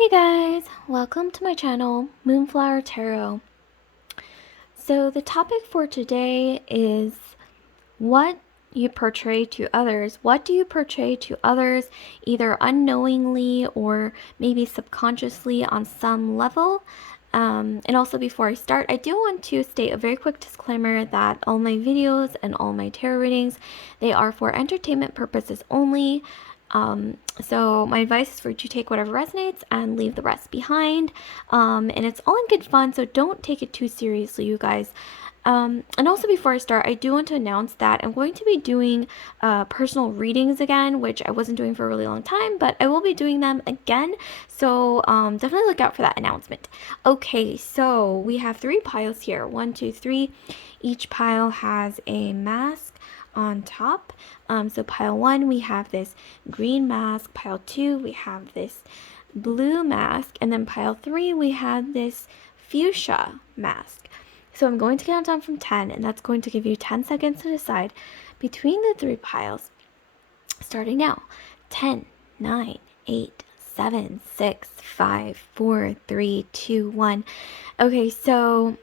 Hey guys, welcome to my channel, Moonflower Tarot. So the topic for today is what you portray to others. What do you portray to others, either unknowingly or maybe subconsciously on some level? And also before I start, I do want to state a very quick disclaimer that all my videos and all my tarot readings, they are for entertainment purposes only. So my advice is for you to take whatever resonates and leave the rest behind. And it's all in good fun, so don't take it too seriously, you guys. And also before I start, I do want to announce that I'm going to be doing personal readings again, which I wasn't doing for a really long time, but I will be doing them again. So definitely look out for that announcement. Okay, so we have 3 piles here. 1, 2, 3. Each pile has a mask on top. So pile 1, we have this green mask. Pile 2, we have this blue mask. And then pile 3, we have this fuchsia mask. So I'm going to count down from 10, and that's going to give you 10 seconds to decide between the 3 piles. Starting now. 10, 9, 8, 7, 6, 5, 4, 3, 2, 1. Okay, so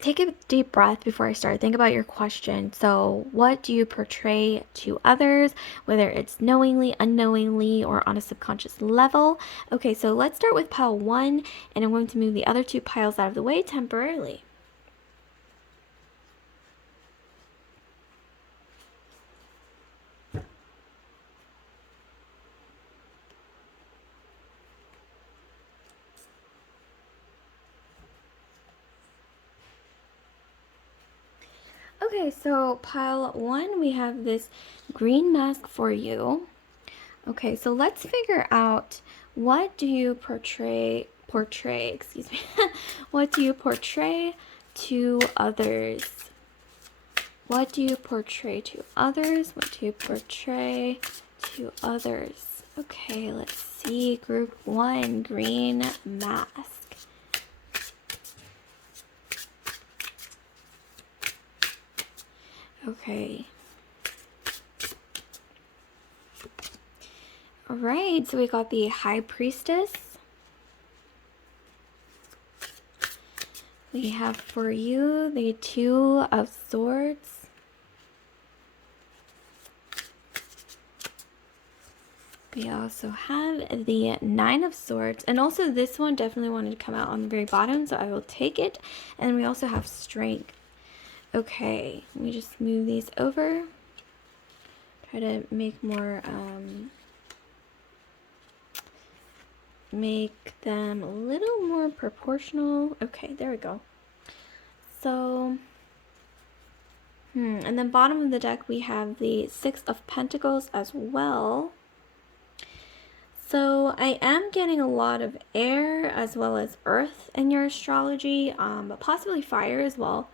take a deep breath before I start. Think about your question. So what do you portray to others, whether it's knowingly, unknowingly, or on a subconscious level? Okay, so let's start with pile 1, and I'm going to move the other 2 piles out of the way temporarily. Okay, so pile 1, we have this green mask for you. Okay, so let's figure out, what do you portray, excuse me, what do you portray to others? What do you portray to others? What do you portray to others? Okay, let's see, group 1, green mask. Okay. All right, so we got the High Priestess. We have for you the 2 of Swords. We also have the 9 of Swords, and also this one definitely wanted to come out on the very bottom, so I will take it. And we also have Strength. Okay, let me just move these over. Try to make more, make them a little more proportional. Okay, there we go. So, and then bottom of the deck we have the 6 of Pentacles as well. So I am getting a lot of air as well as earth in your astrology, but possibly fire as well.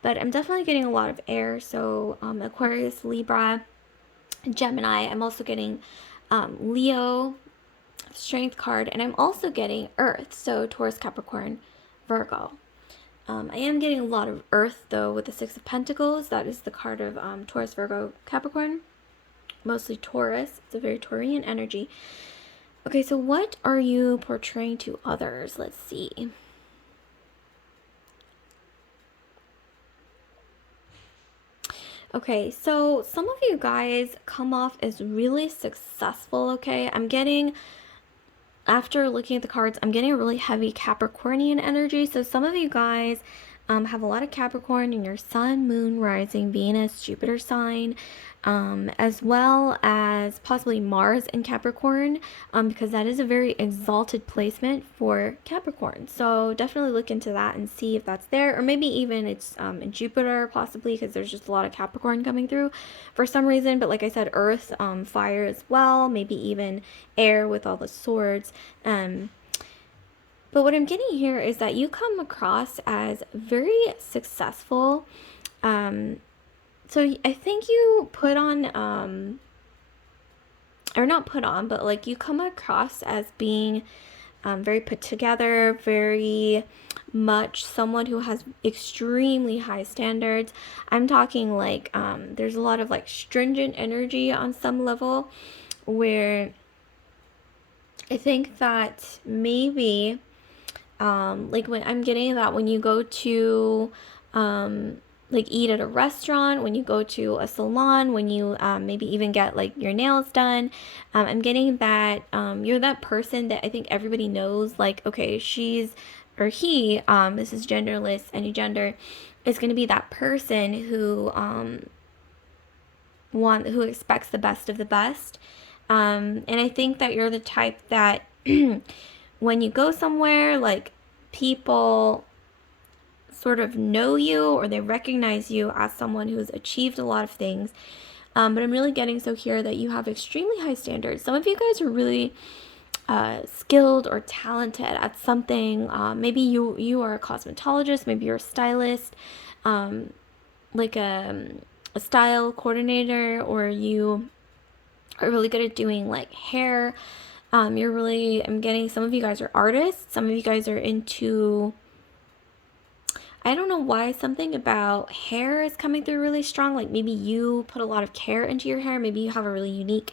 But I'm definitely getting a lot of air, so Aquarius, Libra, Gemini. I'm also getting Leo, Strength card, and I'm also getting Earth, so Taurus, Capricorn, Virgo. I am getting a lot of Earth, though, with the 6 of Pentacles. That is the card of Taurus, Virgo, Capricorn. Mostly Taurus. It's a very Taurian energy. Okay, so what are you portraying to others? Let's see. Okay, so some of you guys come off as really successful, okay? I'm getting, after looking at the cards, I'm getting a really heavy Capricornian energy. So some of you guys have a lot of Capricorn in your Sun, Moon, Rising, Venus, Jupiter sign, as well as possibly Mars in Capricorn, because that is a very exalted placement for Capricorn. So definitely look into that and see if that's there, or maybe even it's in Jupiter possibly, because there's just a lot of Capricorn coming through for some reason. But like I said, Earth, fire as well, maybe even air with all the swords. But what I'm getting here is that you come across as very successful. So I think you put on, or not put on, but like you come across as being very put together, very much someone who has extremely high standards. I'm talking like there's a lot of like stringent energy on some level, where I think that maybe, like when I'm getting that when you go to, like eat at a restaurant, when you go to a salon, when you maybe even get like your nails done, I'm getting that you're that person that I think everybody knows, like, okay, she's or he, this is genderless, any gender, is going to be that person who who expects the best of the best. And I think that you're the type that when you go somewhere, like, people sort of know you or they recognize you as someone who has achieved a lot of things. But I'm really getting so here that you have extremely high standards. Some of you guys are really skilled or talented at something. Maybe you are a cosmetologist, maybe you're a stylist, like a style coordinator, or you are really good at doing like hair. You're really, I'm getting some of you guys are artists. Some of you guys are into, I don't know why, something about hair is coming through really strong. Like maybe you put a lot of care into your hair. Maybe you have a really unique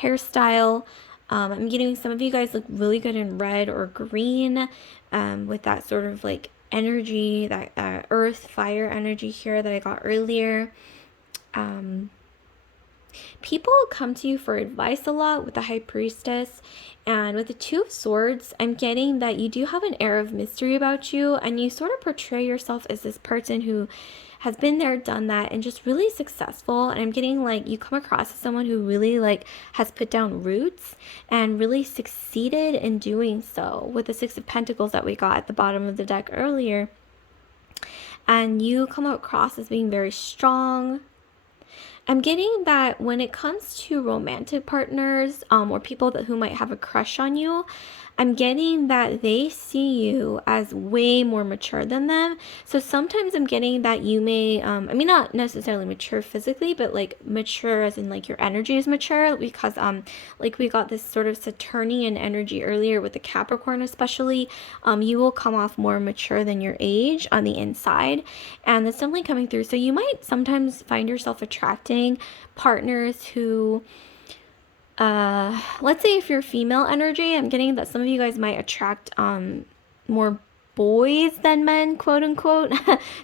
hairstyle. I'm getting some of you guys look really good in red or green, with that sort of like energy, that earth, fire energy here that I got earlier. People come to you for advice a lot with the High Priestess, and with the Two of Swords, I'm getting that you do have an air of mystery about you, and you sort of portray yourself as this person who has been there, done that, and just really successful. And I'm getting like you come across as someone who really like has put down roots and really succeeded in doing so with the Six of Pentacles that we got at the bottom of the deck earlier. And you come across as being very strong. I'm getting that when it comes to romantic partners, or people who might have a crush on you, I'm getting that they see you as way more mature than them. So sometimes I'm getting that you may, I mean, not necessarily mature physically, but like mature as in like your energy is mature, because like we got this sort of Saturnian energy earlier with the Capricorn especially. You will come off more mature than your age on the inside, and that's definitely coming through. So you might sometimes find yourself attracting partners who, let's say if you're female energy, I'm getting that some of you guys might attract more boys than men, quote unquote.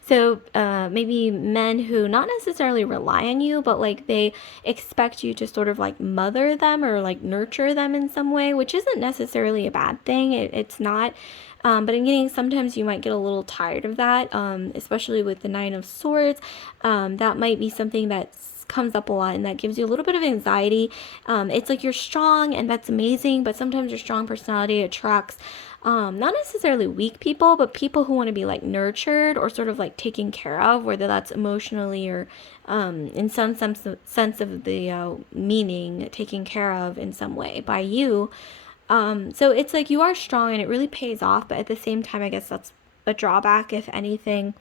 So maybe men who not necessarily rely on you, but like they expect you to sort of like mother them or like nurture them in some way, which isn't necessarily a bad thing. It's not. But I'm getting sometimes you might get a little tired of that, especially with the Nine of Swords. That might be something that's comes up a lot, and that gives you a little bit of anxiety. It's like you're strong, and that's amazing, but sometimes your strong personality attracts not necessarily weak people, but people who want to be like nurtured or sort of like taken care of, whether that's emotionally or in some sense of the meaning, taken care of in some way by you. So it's like you are strong and it really pays off, but at the same time, I guess that's a drawback, if anything.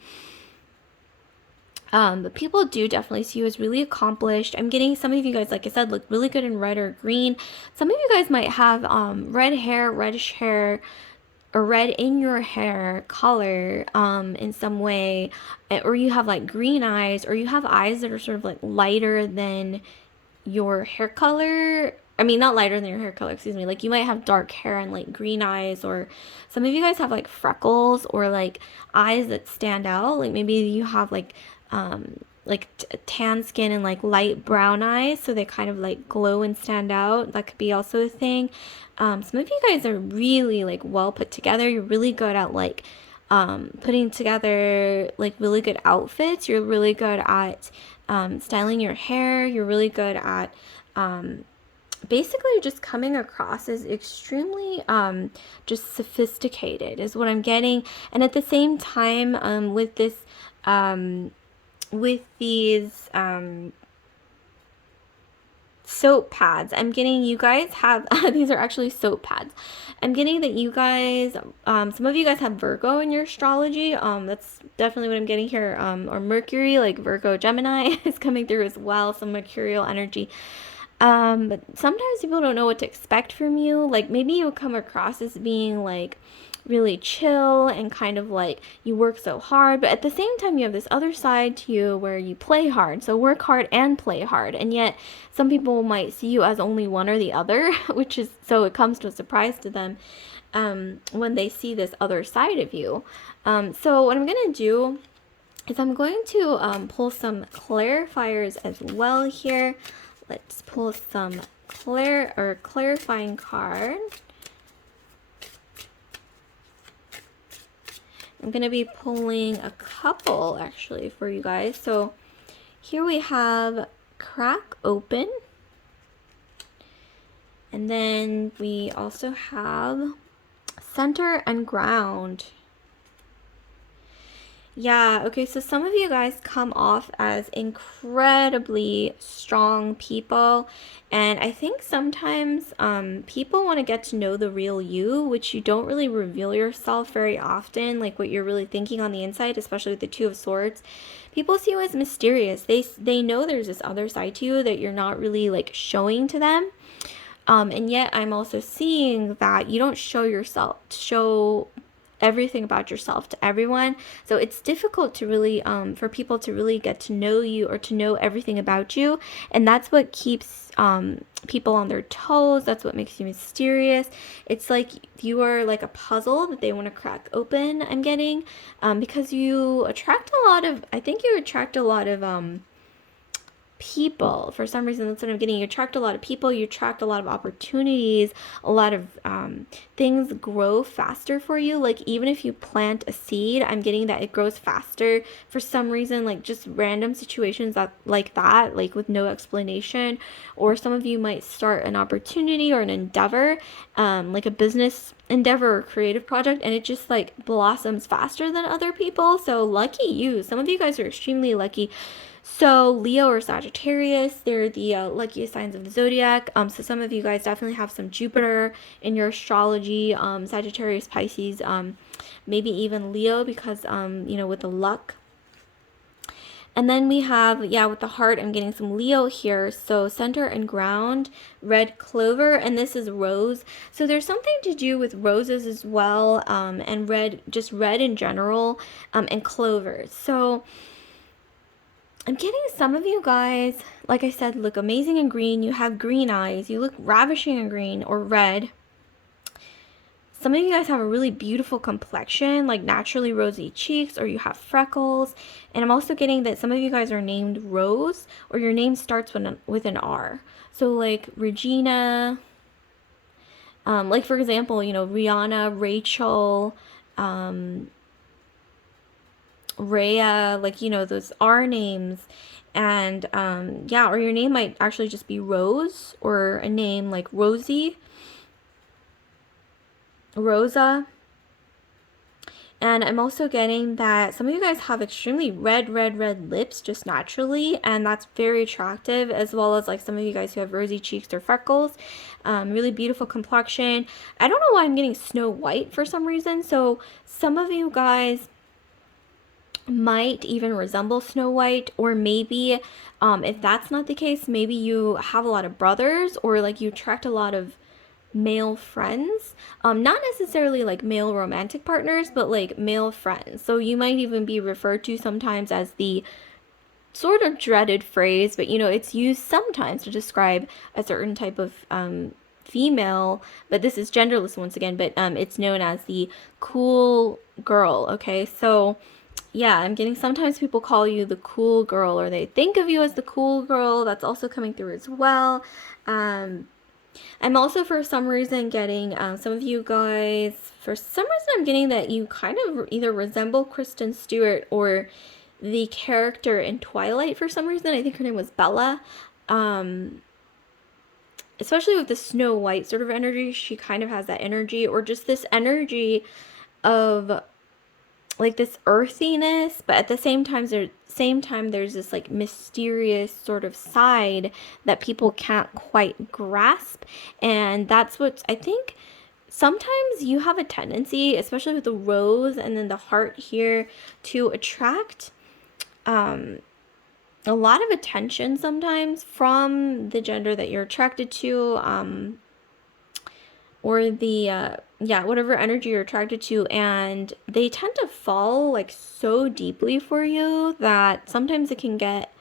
But people do definitely see you as really accomplished. I'm getting some of you guys, like I said, look really good in red or green. Some of you guys might have red hair, reddish hair, or red in your hair color in some way, or you have like green eyes, or you have eyes that are sort of like lighter than your hair color. I mean, not lighter than your hair color, excuse me. Like you might have dark hair and like green eyes, or some of you guys have like freckles or like eyes that stand out. Like maybe you have like tan skin and like light brown eyes, so they kind of like glow and stand out. That could be also a thing. Some of you guys are really like well put together. You're really good at like putting together like really good outfits. You're really good at styling your hair. You're really good at basically just coming across as extremely just sophisticated is what I'm getting. And at the same time, with this with these soap pads, I'm getting you guys have these are actually soap pads. I'm getting that you guys, some of you guys have Virgo in your astrology. That's definitely what I'm getting here. Or Mercury, like Virgo, Gemini is coming through as well. Some mercurial energy. But sometimes people don't know what to expect from you. Like maybe you come across as being like really chill and kind of like you work so hard, but at the same time you have this other side to you where you play hard. So work hard and play hard. And yet some people might see you as only one or the other, which is so it comes to a surprise to them when they see this other side of you. So what I'm gonna do is I'm going to pull some clarifiers as well here. Let's pull some clarifying card. I'm going to be pulling a couple actually for you guys. So here we have crack open. And then we also have center and ground. Yeah, okay, so some of you guys come off as incredibly strong people, and I think sometimes people want to get to know the real you, which you don't really reveal yourself very often, like what you're really thinking on the inside, especially with the Two of Swords. People see you as mysterious. They know there's this other side to you that you're not really like showing to them. And yet I'm also seeing that you don't show everything about yourself to everyone. So it's difficult to really for people to really get to know you or to know everything about you, and that's what keeps people on their toes. That's what makes you mysterious. It's like you are like a puzzle that they want to crack open, I'm getting, because you attract a lot of, I think you attract a lot of people. For some reason, that's what I'm getting. You attract a lot of people, you attract a lot of opportunities, a lot of things grow faster for you. Like even if you plant a seed, I'm getting that it grows faster for some reason, like just random situations that like with no explanation. Or some of you might start an opportunity or an endeavor, like a business endeavor or creative project, and it just like blossoms faster than other people. So lucky you. Some of you guys are extremely lucky. So Leo or Sagittarius, they're the luckiest signs of the zodiac. So some of you guys definitely have some Jupiter in your astrology, Sagittarius, Pisces, maybe even Leo because, with the luck. And then we have, with the heart, I'm getting some Leo here. So center and ground, red clover, and this is rose. So there's something to do with roses as well, and red, just red in general, and clovers. So I'm getting some of you guys, like I said, look amazing in green. You have green eyes. You look ravishing in green or red. Some of you guys have a really beautiful complexion, like naturally rosy cheeks, or you have freckles. And I'm also getting that some of you guys are named Rose, or your name starts with an R. So like Regina, like for example, Rihanna, Rachel, Rhea, like those R names. And or your name might actually just be Rose, or a name like Rosie, Rosa. And I'm also getting that some of you guys have extremely red lips just naturally, and that's very attractive, as well as like some of you guys who have rosy cheeks or freckles. Really beautiful complexion. I don't know why I'm getting Snow White for some reason. So some of you guys might even resemble Snow White, or maybe if that's not the case, maybe you have a lot of brothers, or like you attract a lot of male friends, not necessarily like male romantic partners, but like male friends. So you might even be referred to sometimes as the sort of dreaded phrase, but it's used sometimes to describe a certain type of female, but this is genderless once again, but it's known as the cool girl. Okay, so yeah, I'm getting sometimes people call you the cool girl, or they think of you as the cool girl. That's also coming through as well. I'm also for some reason getting some of you guys, for some reason I'm getting that you kind of either resemble Kristen Stewart or the character in Twilight for some reason. I think her name was Bella. Especially with the Snow White sort of energy, she kind of has that energy, or just this energy of like this earthiness, but at the same time there's this like mysterious sort of side that people can't quite grasp. And that's what I think sometimes you have a tendency, especially with the rose and then the heart here, to attract a lot of attention sometimes from the gender that you're attracted to, or the yeah, whatever energy you're attracted to, and they tend to fall like so deeply for you that sometimes it can get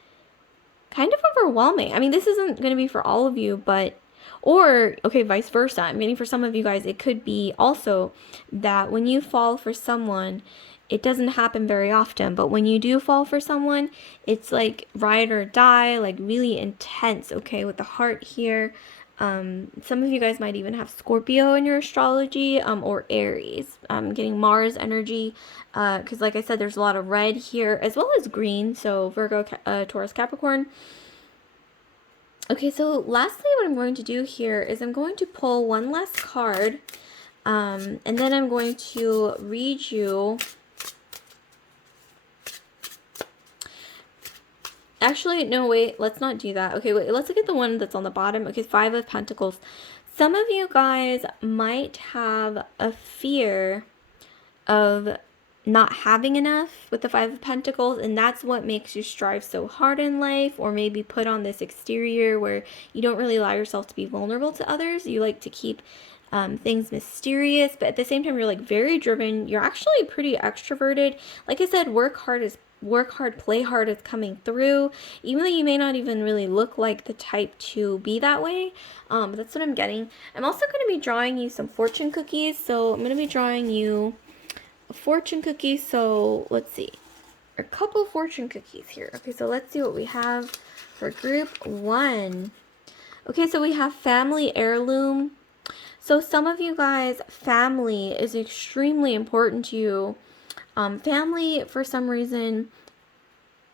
kind of overwhelming. I mean, this isn't going to be for all of you, but or okay, vice versa. I'm meaning for some of you guys, it could be also that when you fall for someone, it doesn't happen very often, but when you do fall for someone, it's like ride or die, like really intense, okay, with the heart here. Some of you guys might even have Scorpio in your astrology, or Aries. Getting Mars energy, because like I said, there's a lot of red here as well as green. So Virgo, Taurus, Capricorn. Okay, so lastly, what I'm going to do here is I'm going to pull one last card, and then I'm going to read you. Actually, no, wait, let's not do that. Okay, wait, let's look at the one that's on the bottom. Okay, Five of Pentacles. Some of you guys might have a fear of not having enough with the Five of Pentacles, and that's what makes you strive so hard in life, or maybe put on this exterior where you don't really allow yourself to be vulnerable to others. You like to keep things mysterious, but at the same time, you're like very driven. You're actually pretty extroverted. Like I said, work hard, play hard is coming through, even though you may not even really look like the type to be that way. But that's what I'm getting. I'm also going to be drawing you some fortune cookies. So I'm going to be drawing you a fortune cookie. So let's see, a couple fortune cookies here. Okay, so let's see what we have for group one. Okay, so we have family heirloom. So some of you guys, family is extremely important to you. Family, for some reason,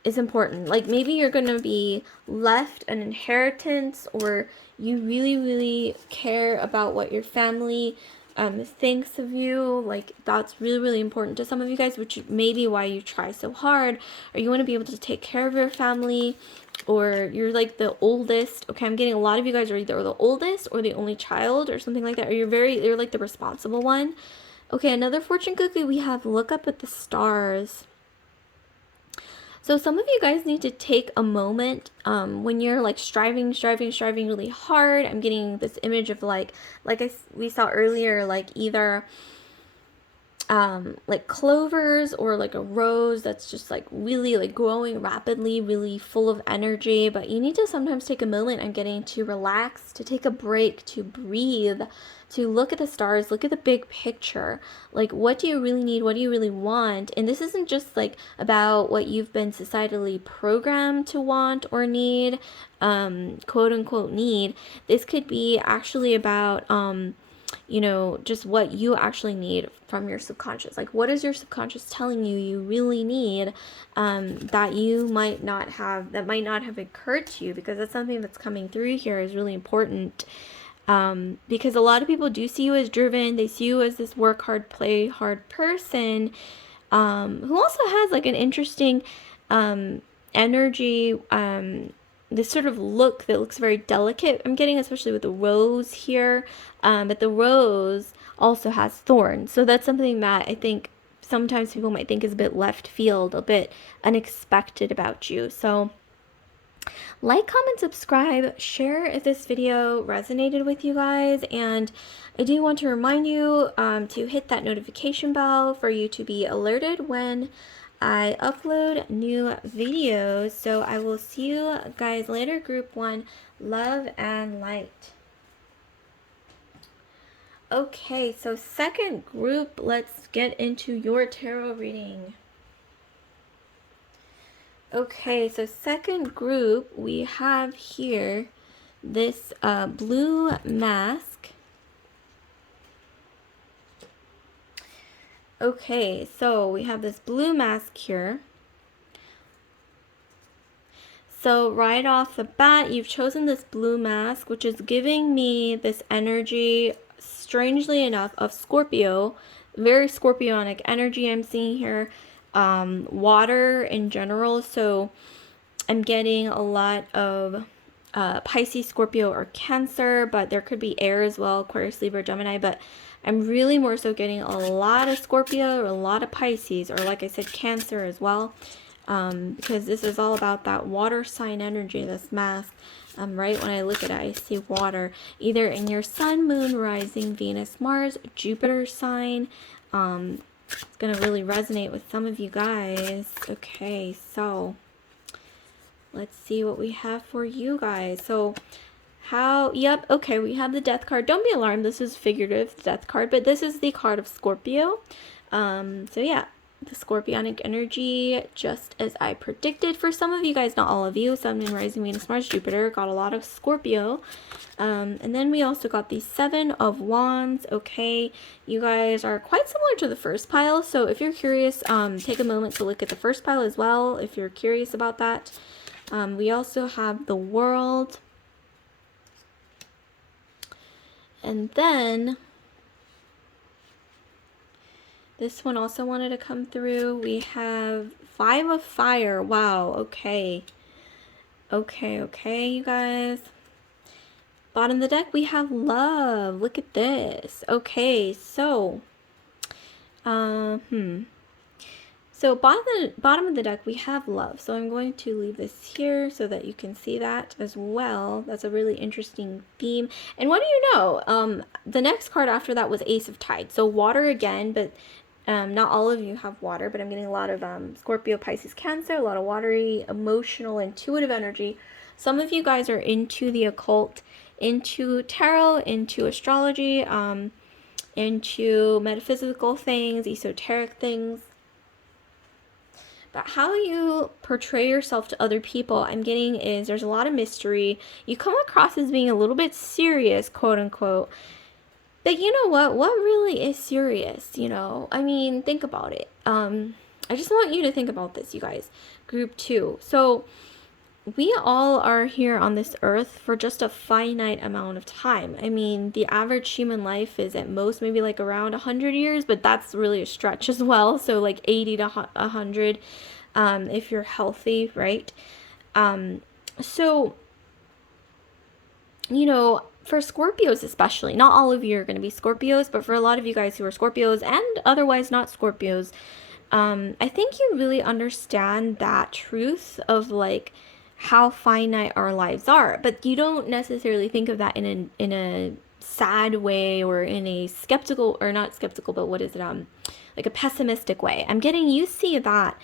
is important. Like maybe you're going to be left an inheritance, or you really, really care about what your family thinks of you. Like that's really, really important to some of you guys, which may be why you try so hard, or you want to be able to take care of your family, or you're like the oldest. Okay, I'm getting a lot of you guys are either the oldest or the only child or something like that, or you're like the responsible one. Okay, another fortune cookie we have, look up at the stars. So some of you guys need to take a moment when you're like striving really hard. I'm getting this image of we saw earlier, like either like clovers or like a rose that's just like really like growing rapidly, really full of energy. But you need to sometimes take a moment, I'm getting, to relax, to take a break, to breathe, to look at the stars, look at the big picture. Like, what do you really need? What do you really want? And this isn't just like about what you've been societally programmed to want or need, quote unquote need. This could be actually about you know, just what you actually need from your subconscious. Like, what is your subconscious telling you you really need, that you might not have, that might not have occurred to you, because that's something that's coming through here is really important. Because a lot of people do see you as driven. They see you as this work hard, play hard person, who also has like an interesting energy, this sort of look that looks very delicate, I'm getting, especially with the rose here. But the rose also has thorns. So that's something that I think sometimes people might think is a bit left field, a bit unexpected about you. So like, comment, subscribe, share if this video resonated with you guys. And I do want to remind you to hit that notification bell for you to be alerted when I upload new videos. So I will see you guys later. Group 1, love and light. Okay, so second group, let's get into your tarot reading. Okay, so second group, we have here this blue mask. Okay, so we have this blue mask here. So right off the bat, you've chosen this blue mask, which is giving me this energy, strangely enough, of Scorpio. Very Scorpionic energy I'm seeing here. Water in general. So I'm getting a lot of Pisces, Scorpio, or Cancer, but there could be air as well, Aquarius, Libra, Gemini, but I'm really more so getting a lot of Scorpio or a lot of Pisces, or like I said, Cancer as well. because this is all about that water sign energy, this mask. Right when I look at it, I see water, either in your sun, moon, rising, Venus, Mars, Jupiter sign. It's going to really resonate with some of you guys. Okay, so let's see what we have for you guys. So yep, okay, we have the death card. Don't be alarmed, this is figurative, the death card, but this is the card of Scorpio. So yeah, the Scorpionic energy, just as I predicted. For some of you guys, not all of you, Sun, Moon, Rising, Venus, Mars, Jupiter, got a lot of Scorpio. And then we also got the Seven of Wands. Okay, you guys are quite similar to the first pile, so if you're curious, take a moment to look at the first pile as well, if you're curious about that. We also have the World. And then this one also wanted to come through. We have Five of Fire. Wow, okay. Okay, you guys. Bottom of the deck, we have Love. Look at this. Okay, so So bottom of the deck, we have Love. So I'm going to leave this here so that you can see that as well. That's a really interesting theme. And what do you know? The next card after that was Ace of Tides. So water again, but not all of you have water, but I'm getting a lot of Scorpio, Pisces, Cancer, a lot of watery, emotional, intuitive energy. Some of you guys are into the occult, into tarot, into astrology, into metaphysical things, esoteric things. But how you portray yourself to other people, I'm getting is there's a lot of mystery. You come across as being a little bit serious, quote unquote. But you know what? What really is serious, you know? I mean, think about it. I just want you to think about this, you guys. Group 2. So we all are here on this earth for just a finite amount of time. I mean, the average human life is at most maybe like around 100 years, but that's really a stretch as well. So like 80 to 100 if you're healthy, right? So, you know, for Scorpios especially, not all of you are going to be Scorpios, but for a lot of you guys who are Scorpios and otherwise not Scorpios, I think you really understand that truth of like how finite our lives are, but you don't necessarily think of that in a sad way or in a skeptical, or not skeptical, but what is it, like a pessimistic way. I'm getting, you see that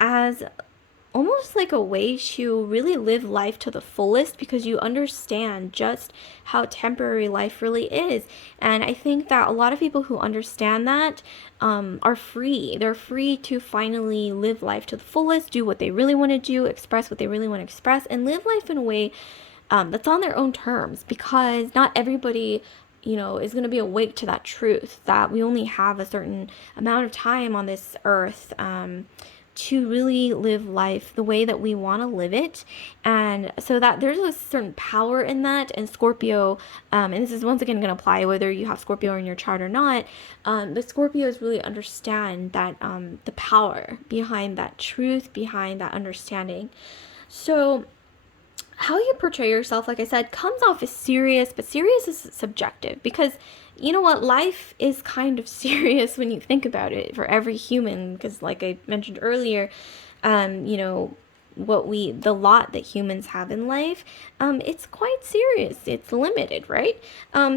as almost like a way to really live life to the fullest, because you understand just how temporary life really is. And I think that a lot of people who understand that are free. They're free to finally live life to the fullest, do what they really want to do, express what they really want to express, and live life in a way that's on their own terms, because not everybody, you know, is going to be awake to that truth that we only have a certain amount of time on this earth to really live life the way that we want to live it. And so that there's a certain power in that. And Scorpio, and this is once again going to apply whether you have Scorpio in your chart or not, the Scorpios really understand that the power behind that truth, behind that understanding. So how you portray yourself, like I said, comes off as serious, but serious is subjective, because you know what, life is kind of serious when you think about it for every human, because like I mentioned earlier, you know, the lot that humans have in life, it's quite serious, it's limited, right?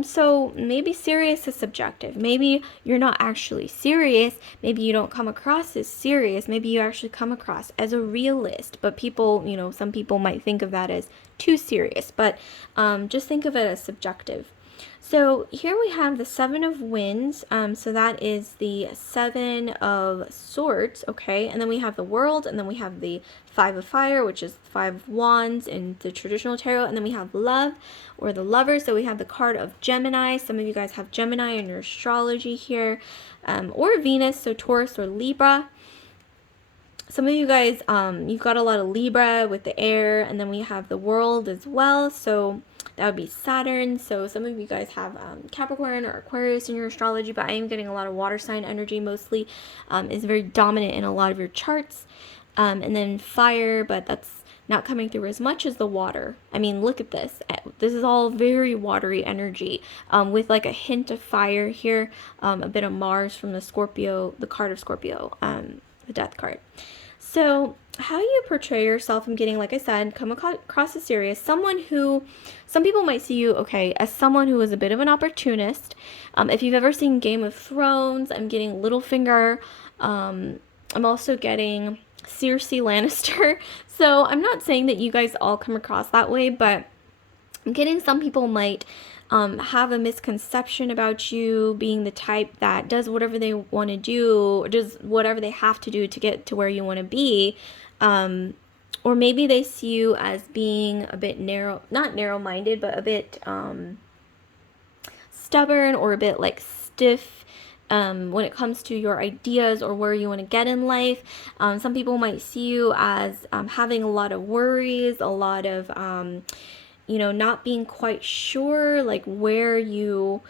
So maybe serious is subjective. Maybe you're not actually serious, maybe you don't come across as serious, maybe you actually come across as a realist, but people, you know, some people might think of that as too serious, but just think of it as subjective. So here we have the Seven of Wands, so that is the Seven of Swords, okay, and then we have the World, and then we have the Five of Fire, which is Five of Wands in the traditional tarot, and then we have Love, or the Lover, so we have the card of Gemini. Some of you guys have Gemini in your astrology here, or Venus, so Taurus or Libra. Some of you guys, you've got a lot of Libra with the air, and then we have the World as well, so that would be Saturn. So some of you guys have Capricorn or Aquarius in your astrology, but I am getting a lot of water sign energy mostly. Is very dominant in a lot of your charts. And then fire, but that's not coming through as much as the water. I mean, look at this. This is all very watery energy, with like a hint of fire here, a bit of Mars from the Scorpio, the card of Scorpio, the death card. So how you portray yourself, I'm getting, like I said, come across as serious. Someone who, some people might see you, okay, as someone who is a bit of an opportunist. If you've ever seen Game of Thrones, I'm getting Littlefinger. I'm also getting Cersei Lannister. So I'm not saying that you guys all come across that way, but I'm getting some people might have a misconception about you being the type that does whatever they want to do, or does whatever they have to do to get to where you want to be. Or maybe they see you as being a bit not narrow-minded, but a bit stubborn or a bit like stiff when it comes to your ideas or where you want to get in life. Some people might see you as having a lot of worries, a lot of not being quite sure like where you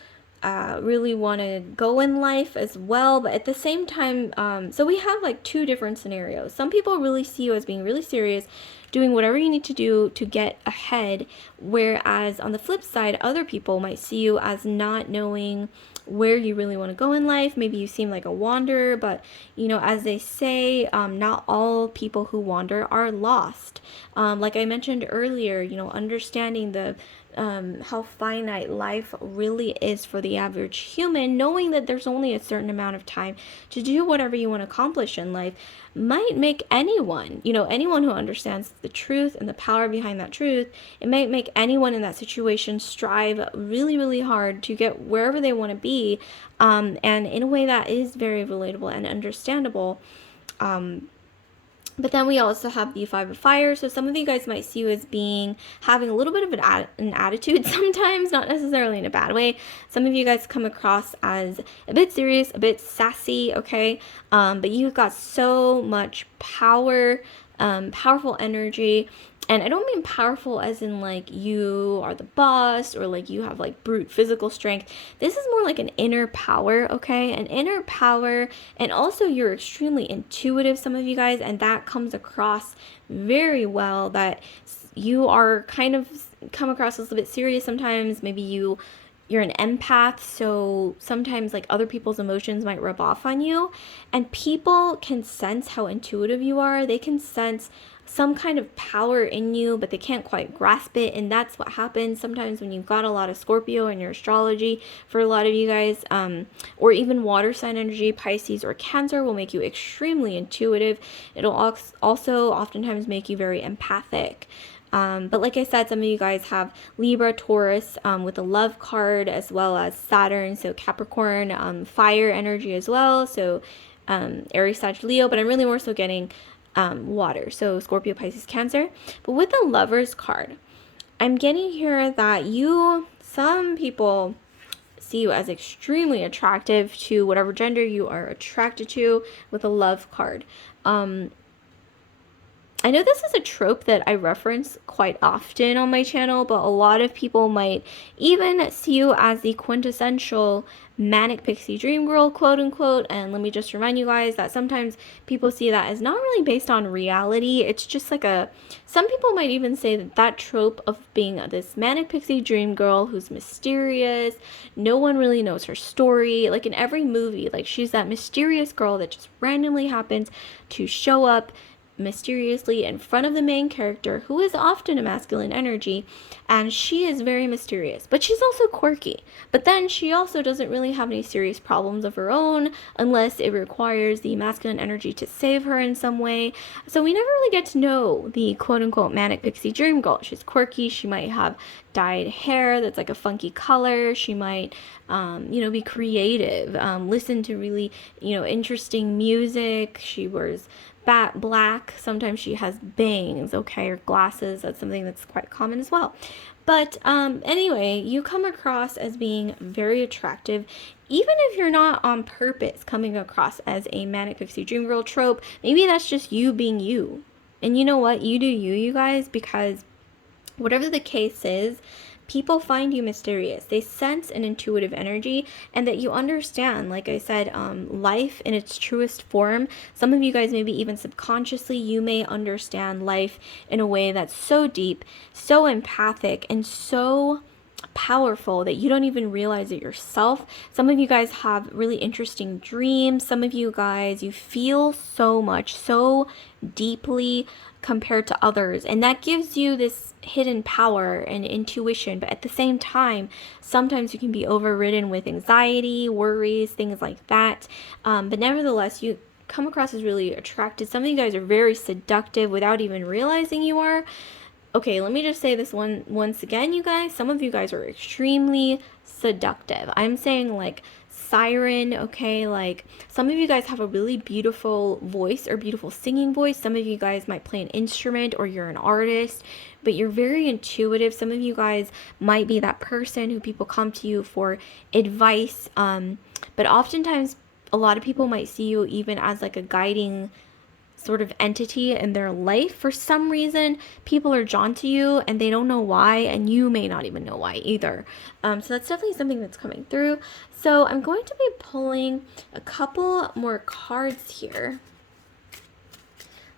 really want to go in life as well. But at the same time, so we have like two different scenarios. Some people really see you as being really serious, doing whatever you need to do to get ahead, whereas on the flip side, other people might see you as not knowing where you really want to go in life. Maybe you seem like a wanderer, but as they say, not all people who wander are lost. Like I mentioned earlier, understanding the how finite life really is for the average human, knowing that there's only a certain amount of time to do whatever you want to accomplish in life, might make anyone who understands the truth and the power behind that truth, it might make anyone in that situation strive really, really hard to get wherever they want to be, and in a way that is very relatable and understandable. But then we also have the Five of Fire. So some of you guys might see you as having a little bit of an attitude sometimes, not necessarily in a bad way. Some of you guys come across as a bit serious, a bit sassy, okay? But you've got so much power, powerful energy. And I don't mean powerful as in like you are the boss or like you have like brute physical strength. This is more like an inner power, okay? An inner power, and also you're extremely intuitive, some of you guys, and that comes across very well, that you are kind of come across as a bit serious sometimes. Maybe you're an empath, so sometimes like other people's emotions might rub off on you, and people can sense how intuitive you are. They can sense some kind of power in you, but they can't quite grasp it. And that's what happens sometimes when you've got a lot of Scorpio in your astrology. For a lot of you guys, or even water sign energy, Pisces or Cancer, will make you extremely intuitive. It'll also oftentimes make you very empathic. But like I said, some of you guys have Libra, Taurus with the love card, as well as Saturn, so Capricorn, fire energy as well, so Aries, Sag, Leo, but I'm really more so getting water, so Scorpio, Pisces, Cancer. But with the Lovers card, I'm getting here that some people see you as extremely attractive to whatever gender you are attracted to with a love card. I know this is a trope that I reference quite often on my channel, but a lot of people might even see you as the quintessential manic pixie dream girl, quote unquote. And let me just remind you guys that sometimes people see that as not really based on reality. It's just like some people might even say that trope of being this manic pixie dream girl who's mysterious, no one really knows her story. Like in every movie, like she's that mysterious girl that just randomly happens to show up mysteriously in front of the main character, who is often a masculine energy, and she is very mysterious, but she's also quirky. But then she also doesn't really have any serious problems of her own unless it requires the masculine energy to save her in some way. So we never really get to know the quote-unquote manic pixie dream girl. She's quirky. She might have dyed hair that's like a funky color. She might be creative, listen to really interesting music. She wears black. Sometimes she has bangs, okay, or glasses. That's something that's quite common as well. But anyway, you come across as being very attractive, even if you're not on purpose coming across as a manic pixie dream girl trope. Maybe that's just you being you. And you know what? You do you guys, because whatever the case is, people find you mysterious. They sense an intuitive energy, and that you understand, like I said, life in its truest form. Some of you guys, maybe even subconsciously, you may understand life in a way that's so deep, so empathic, and so powerful that you don't even realize it yourself. Some of you guys have really interesting dreams. Some of you guys, you feel so much, so deeply compared to others, and that gives you this hidden power and intuition. But at the same time, sometimes you can be overridden with anxiety, worries, things like that. But nevertheless, you come across as really attractive. Some of you guys are very seductive without even realizing you are. Okay, let me just say this once again, you guys. Some of you guys are extremely seductive. I'm saying like siren, okay? Like some of you guys have a really beautiful voice or beautiful singing voice. Some of you guys might play an instrument or you're an artist, but you're very intuitive. Some of you guys might be that person who people come to you for advice. But oftentimes a lot of people might see you even as like a guiding sort of entity in their life. For some reason, people are drawn to you and they don't know why, and you may not even know why either. So that's definitely something that's coming through. So I'm going to be pulling a couple more cards here.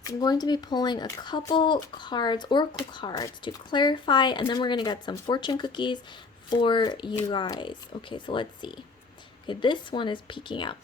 So I'm going to be pulling a couple cards, oracle cards, to clarify, and then we're going to get some fortune cookies for you guys. Okay, so let's see. Okay, this one is peeking out.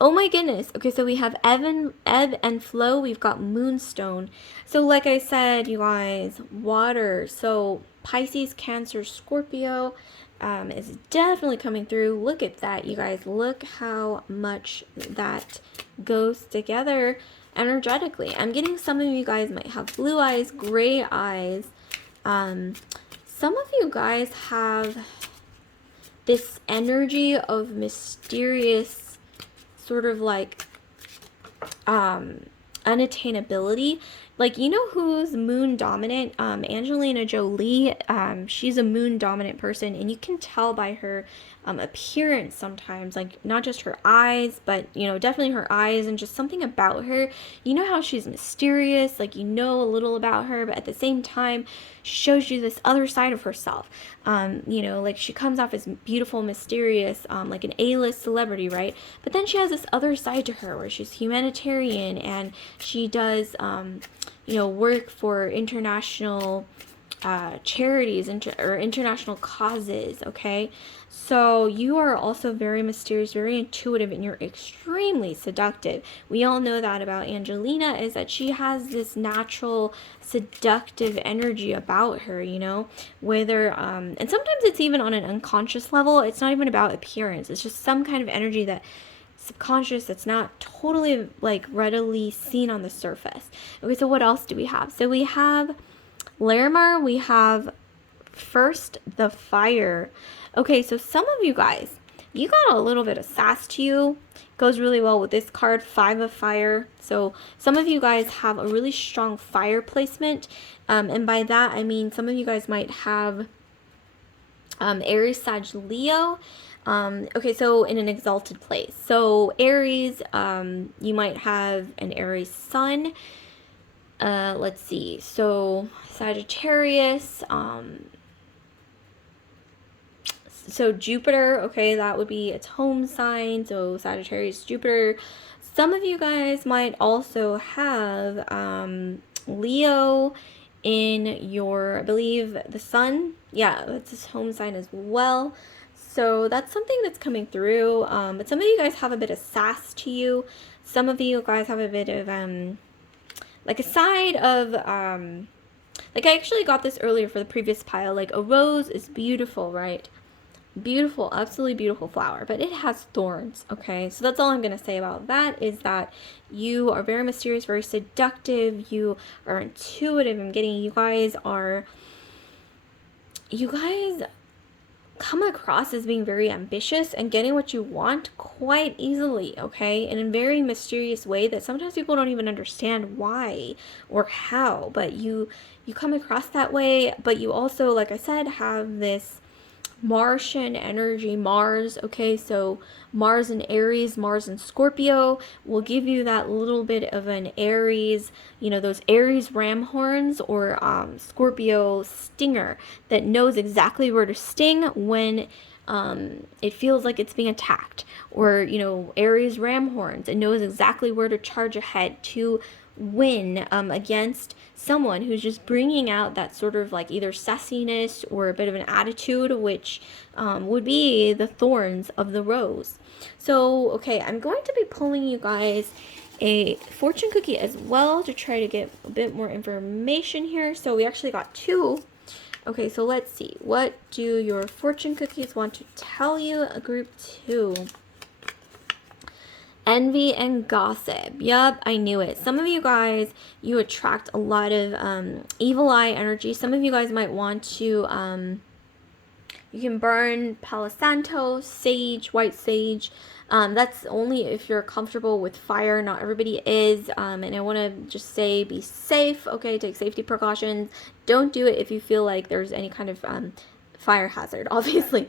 Oh my goodness. Okay, so we have ebb and flow. We've got moonstone. So like I said, you guys, water. So Pisces, Cancer, Scorpio is definitely coming through. Look at that, you guys. Look how much that goes together energetically. I'm getting some of you guys might have blue eyes, gray eyes. Some of you guys have this energy of mysterious sort of like unattainability. Like, you know who's moon dominant? Angelina Jolie. She's a moon dominant person, and you can tell by her appearance sometimes, like not just her eyes, but you know, definitely her eyes and just something about her. You know how she's mysterious, like you know a little about her, but at the same time she shows you this other side of herself. You know, like she comes off as beautiful, mysterious, like an A-list celebrity, right? But then she has this other side to her where she's humanitarian, and she does you know, work for international charities or international causes. Okay, so you are also very mysterious, very intuitive, and you're extremely seductive. We all know that about Angelina, is that she has this natural seductive energy about her, you know, whether and sometimes it's even on an unconscious level. It's not even about appearance, it's just some kind of energy that subconscious, that's not totally like readily seen on the surface. Okay, so what else do we have? So we have Larimar, we have first the fire. Okay, so some of you guys, you got a little bit of sass to you. Goes really well with this card, 5 of fire. So some of you guys have a really strong fire placement, and by that I mean some of you guys might have Aries, Sag, Leo. Okay, so in an exalted place. So Aries, you might have an Aries sun. Let's see. So Sagittarius, so Jupiter, okay, that would be its home sign. So Sagittarius, Jupiter. Some of you guys might also have Leo in your, I believe, the sun. Yeah, that's his home sign as well. So that's something that's coming through. But some of you guys have a bit of sass to you. Some of you guys have a bit of like a side of like I actually got this earlier for the previous pile. Like a rose is beautiful, right? Beautiful, absolutely beautiful flower, but it has thorns. Okay, so that's all I'm gonna say about that, is that you are very mysterious, very seductive, you are intuitive. I'm getting you guys come across as being very ambitious and getting what you want quite easily, okay, and in a very mysterious way that sometimes people don't even understand why or how, but you come across that way. But you also, like I said, have this Martian energy, Mars. Okay, so Mars in Aries, Mars in Scorpio will give you that little bit of an Aries, you know, those Aries ram horns, or Scorpio stinger that knows exactly where to sting when it feels like it's being attacked, or you know, Aries ram horns, it knows exactly where to charge ahead to win against someone who's just bringing out that sort of like either sassiness or a bit of an attitude, which would be the thorns of the rose. So, okay, I'm going to be pulling you guys a fortune cookie as well to try to get a bit more information here. So we actually got two. Okay, so let's see. What do your fortune cookies want to tell you? A group 2. Envy and gossip. Yup, I knew it. Some of you guys, you attract a lot of evil eye energy. Some of you guys might want to, you can burn Palo Santo, sage, white sage. That's only if you're comfortable with fire. Not everybody is. And I want to just say be safe, okay? Take safety precautions. Don't do it if you feel like there's any kind of fire hazard, obviously.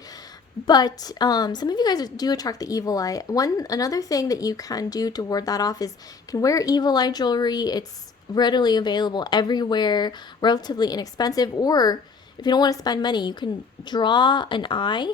But some of you guys do attract the evil eye. Another thing that you can do to ward that off is you can wear evil eye jewelry. It's readily available everywhere, relatively inexpensive. Or if you don't want to spend money, you can draw an eye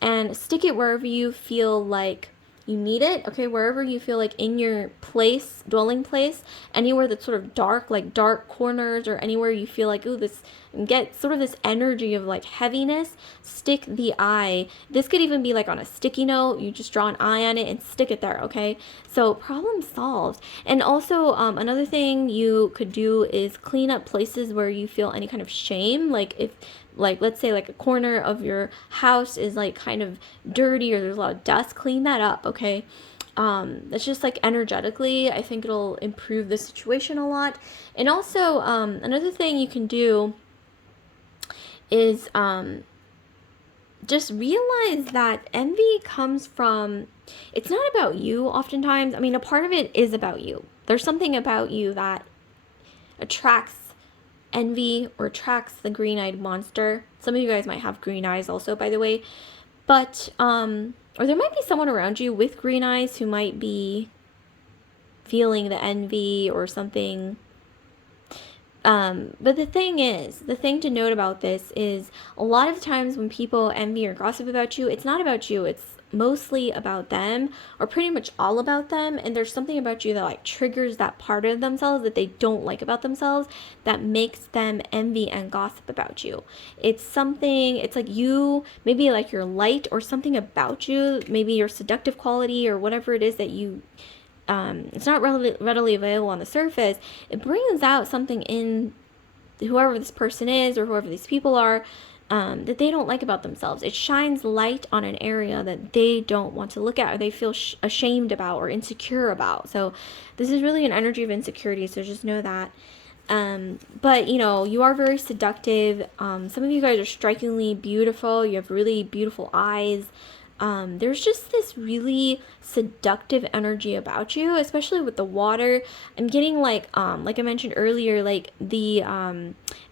and stick it wherever you feel like you need it, okay, wherever you feel like in your place, dwelling place, anywhere that's sort of dark, like dark corners, or anywhere you feel like, ooh, this, get sort of this energy of like heaviness, stick the eye. This could even be like on a sticky note. You just draw an eye on it and stick it there, okay? So problem solved. And also another thing you could do is clean up places where you feel any kind of shame, like if, like, let's say like a corner of your house is like kind of dirty or there's a lot of dust, clean that up, okay? That's just like energetically, I think it'll improve the situation a lot. And also another thing you can do is just realize that envy comes from, it's not about you oftentimes. I mean, a part of it is about you. There's something about you that attracts envy or attracts the green-eyed monster. Some of you guys might have green eyes also, by the way. But, or there might be someone around you with green eyes who might be feeling the envy or something. But the thing to note about this is a lot of times when people envy or gossip about you, it's not about you. It's mostly about them, or pretty much all about them. And there's something about you that like triggers that part of themselves that they don't like about themselves that makes them envy and gossip about you. It's something, it's like you, maybe like your light or something about you, maybe your seductive quality or whatever it is that you, it's not readily available on the surface. It brings out something in whoever this person is or whoever these people are, that they don't like about themselves. It shines light on an area that they don't want to look at or they feel ashamed about or insecure about. So this is really an energy of insecurity, so just know that. But you know, you are very seductive. Some of you guys are strikingly beautiful. You have really beautiful eyes. There's just this really seductive energy about you, especially with the water. I'm getting like I mentioned earlier, like the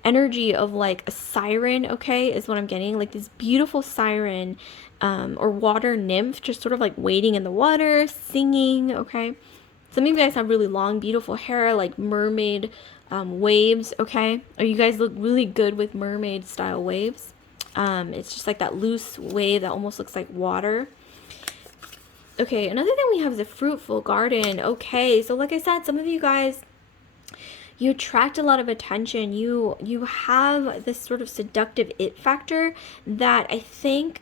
energy of like a siren, okay, is what I'm getting, like this beautiful siren or water nymph just sort of like wading in the water, singing, okay? Some of you guys have really long, beautiful hair, like mermaid waves, okay? Or you guys look really good with mermaid style waves. It's just like that loose wave that almost looks like water. Okay, another thing we have is a fruitful garden. Okay, so like I said, some of you guys, you attract a lot of attention. You have this sort of seductive it factor that I think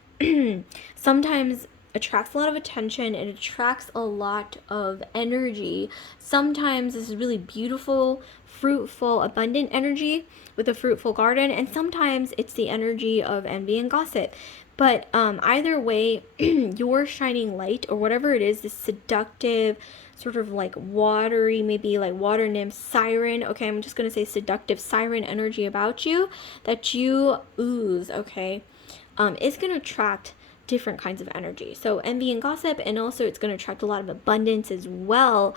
sometimes attracts a lot of attention. It attracts a lot of energy. Sometimes this is really beautiful, fruitful, abundant energy with a fruitful garden, and sometimes it's the energy of envy and gossip. But either way, your shining light or whatever it is, this seductive sort of like watery, maybe like water nymph, siren, okay, I'm just going to say seductive siren energy about you that you ooze, okay, is going to attract different kinds of energy. So envy and gossip, and also it's going to attract a lot of abundance as well,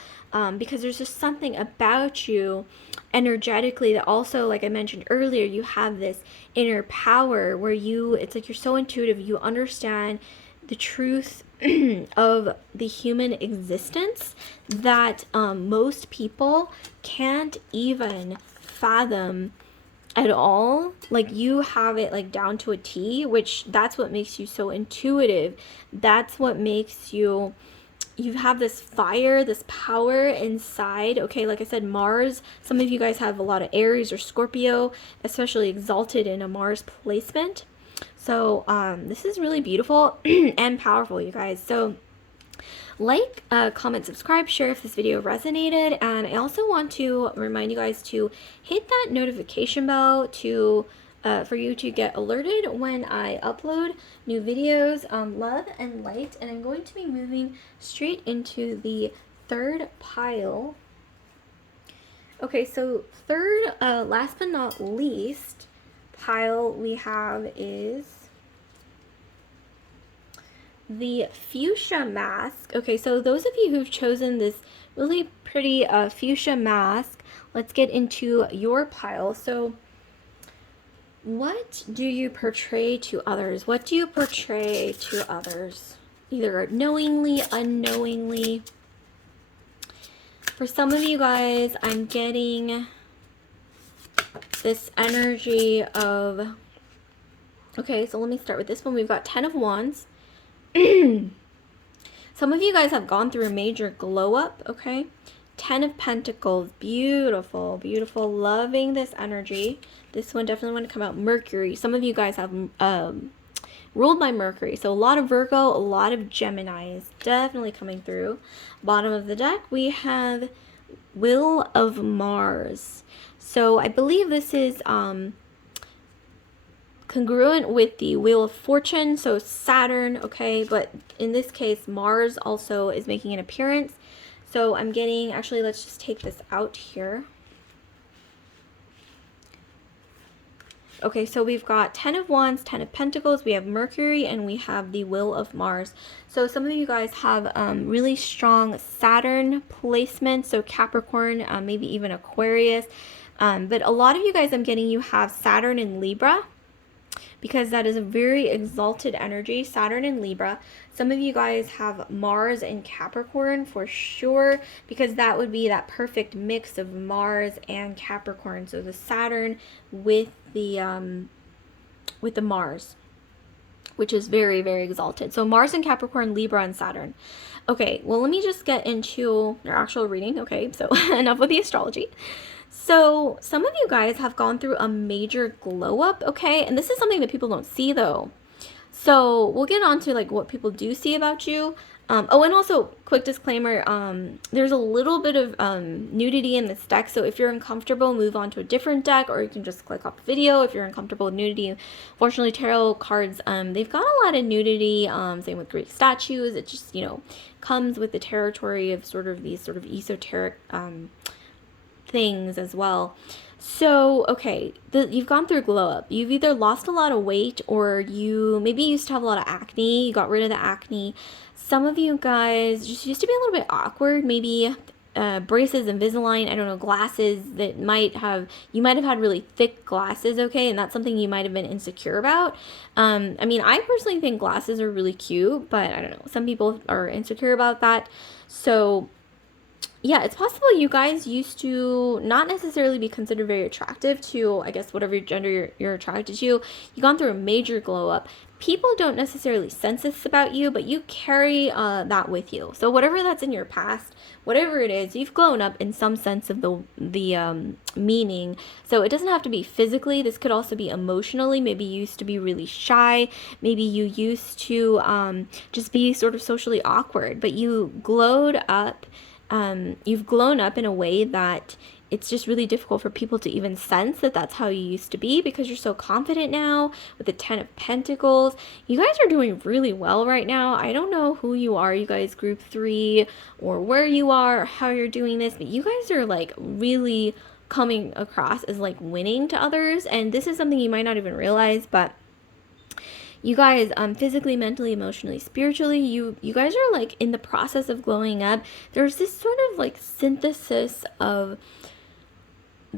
because there's just something about you energetically that also, like I mentioned earlier, you have this inner power where it's like you're so intuitive, you understand the truth of the human existence that most people can't even fathom at all. Like you have it like down to a T, which that's what makes you so intuitive. That's what makes you you have this fire, this power inside. Okay, like I said, Mars, some of you guys have a lot of Aries or Scorpio, especially exalted in a Mars placement. So this is really beautiful and powerful, you guys. So like, comment, subscribe, share if this video resonated. And I also want to remind you guys to hit that notification bell to for you to get alerted when I upload new videos. Love and light. And I'm going to be moving straight into the third pile. Okay, so third, last but not least, pile we have is the Fuchsia Mask. Okay, so those of you who've chosen this really pretty Fuchsia Mask, let's get into your pile. So what do you portray to others? What do you portray to others? Either knowingly, unknowingly. For some of you guys, I'm getting this energy of, okay, so let me start with this one. We've got 10 of Wands. Some of you guys have gone through a major glow up, okay? 10 of Pentacles, beautiful, beautiful, loving this energy. This one definitely want to come out. Mercury, some of you guys have ruled by Mercury, so a lot of Virgo, a lot of Gemini is definitely coming through. Bottom of the deck, we have Will of Mars. So I believe this is congruent with the Wheel of Fortune, so Saturn, okay, but in this case Mars also is making an appearance. So I'm getting, actually let's just take this out here. Okay, so we've got 10 of Wands, 10 of Pentacles, we have Mercury, and we have the Will of Mars. So some of you guys have really strong Saturn placement, so Capricorn, maybe even Aquarius, but a lot of you guys, I'm getting, you have Saturn in Libra, because that is a very exalted energy, Saturn in Libra. Some of you guys have Mars in Capricorn for sure, because that would be that perfect mix of Mars and Capricorn. So the Saturn with the Mars, which is very, very exalted. So Mars and Capricorn, Libra and Saturn. Okay, well, let me just get into your actual reading. Okay, so enough with the astrology. So some of you guys have gone through a major glow up, okay? And this is something that people don't see though. So we'll get on to like what people do see about you. Oh, and also quick disclaimer, there's a little bit of nudity in this deck. So if you're uncomfortable, move on to a different deck, or you can just click off the video if you're uncomfortable with nudity. Fortunately, tarot cards, they've got a lot of nudity, same with Greek statues. It just, you know, comes with the territory of sort of these sort of esoteric things as well. So, okay, you've gone through a glow up. You've either lost a lot of weight, or you maybe used to have a lot of acne. You got rid of the acne. Some of you guys just used to be a little bit awkward. Maybe braces, Invisalign, I don't know, glasses that you might have had really thick glasses, okay? And that's something you might have been insecure about. I mean, I personally think glasses are really cute, but I don't know. Some people are insecure about that. So yeah, it's possible you guys used to not necessarily be considered very attractive to, I guess, whatever gender you're attracted to. You've gone through a major glow up. People don't necessarily sense this about you, but you carry that with you. So whatever that's in your past, whatever it is, you've grown up in some sense of the meaning. So it doesn't have to be physically. This could also be emotionally. Maybe you used to be really shy. Maybe you used to just be sort of socially awkward, but you glowed up. You've grown up in a way that it's just really difficult for people to even sense that that's how you used to be, because you're so confident now with the 10 of Pentacles. You guys are doing really well right now. I don't know who you are, you guys, group 3, or where you are, or how you're doing this, but you guys are like really coming across as like winning to others. And this is something you might not even realize, but you guys, physically, mentally, emotionally, spiritually, you guys are like in the process of glowing up. There's this sort of like synthesis of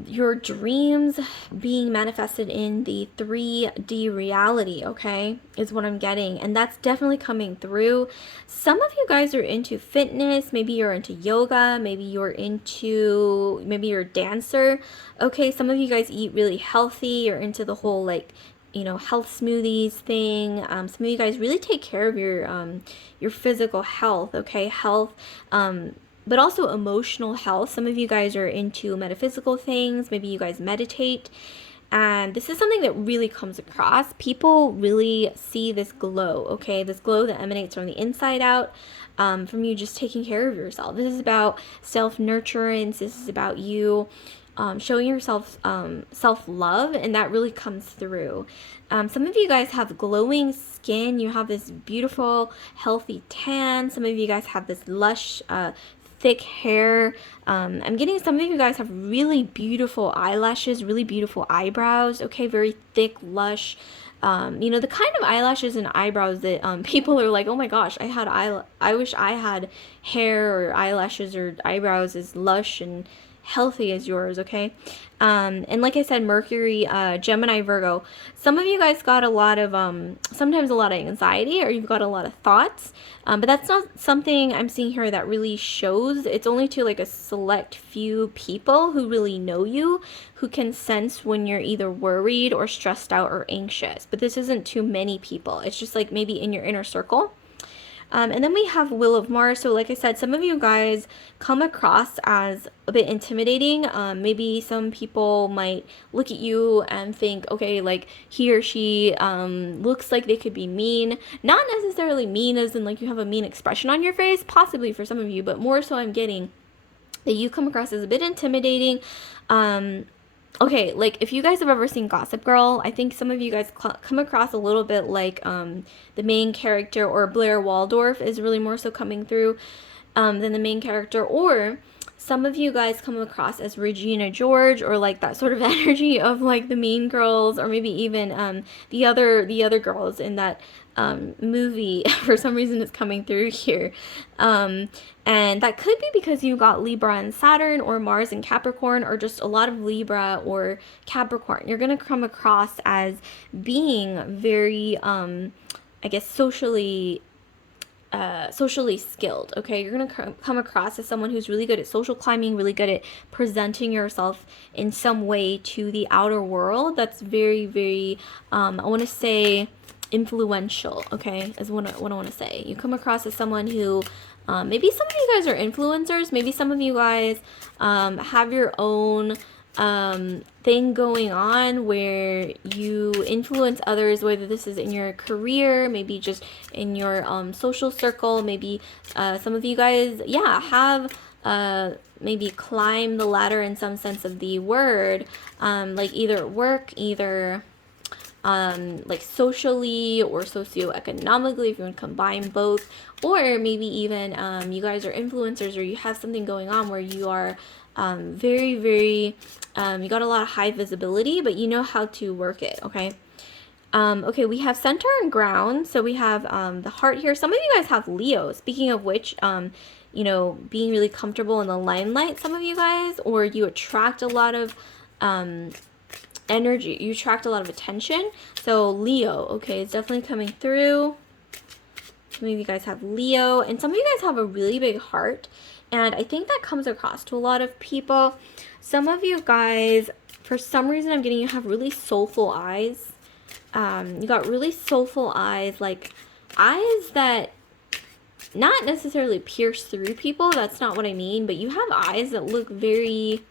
your dreams being manifested in the 3D reality, okay, is what I'm getting. And that's definitely coming through. Some of you guys are into fitness. Maybe you're into yoga. Maybe you're a dancer. Okay, some of you guys eat really healthy. You're into the whole like health smoothies thing. Some of you guys really take care of your physical health, okay? Health, but also emotional health. Some of you guys are into metaphysical things. Maybe you guys meditate. And this is something that really comes across. People really see this glow, okay? This glow that emanates from the inside out, from you just taking care of yourself. This is about self-nurturance. This is about you showing yourself self-love, and that really comes through. Some of you guys have glowing skin. You have this beautiful, healthy tan. Some of you guys have this lush, thick hair. I'm getting some of you guys have really beautiful eyelashes, really beautiful eyebrows, okay? Very thick, lush. The kind of eyelashes and eyebrows that people are like, oh my gosh, I wish I had hair or eyelashes or eyebrows as lush and healthy as yours, okay? And like I said, Mercury, Gemini, Virgo. Some of you guys got a lot of, sometimes a lot of anxiety, or you've got a lot of thoughts. But that's not something I'm seeing here that really shows. It's only to like a select few people who really know you, who can sense when you're either worried or stressed out or anxious. But this isn't too many people. It's just like maybe in your inner circle. And then we have Wheel of Mars. So like I said, some of you guys come across as a bit intimidating. Maybe some people might look at you and think, okay, like he or she looks like they could be mean. Not necessarily mean as in like you have a mean expression on your face, possibly for some of you, but more so I'm getting that you come across as a bit intimidating. Okay, like if you guys have ever seen Gossip Girl, I think some of you guys come across a little bit like the main character, or Blair Waldorf is really more so coming through than the main character. Or some of you guys come across as Regina George, or like that sort of energy of like the Mean Girls, or maybe even the other girls in that movie. For some reason it's coming through here. And that could be because you got Libra and Saturn, or Mars and Capricorn, or just a lot of Libra or Capricorn. You're going to come across as being very, I guess, socially skilled, okay? You're going to come across as someone who's really good at social climbing, really good at presenting yourself in some way to the outer world. That's very, very, I want to say, influential, okay, is what I want to say. You come across as someone who, maybe some of you guys are influencers, maybe some of you guys have your own thing going on where you influence others, whether this is in your career, maybe just in your social circle, maybe some of you guys, have maybe climb the ladder in some sense of the word, like either at work, either like socially or socioeconomically, if you want to combine both, or maybe even you guys are influencers, or you have something going on where you are very, very, you got a lot of high visibility, but you know how to work it, okay? Okay, we have center and ground, so we have the heart here. Some of you guys have Leo. Speaking of which, being really comfortable in the limelight, some of you guys, or you attract a lot of energy, you attract a lot of attention. So Leo, okay, it's definitely coming through. Some of you guys have Leo, and some of you guys have a really big heart, and I think that comes across to a lot of people. Some of you guys, for some reason, I'm getting you have really soulful eyes. You got really soulful eyes, like eyes that not necessarily pierce through people, that's not what I mean, but you have eyes that look very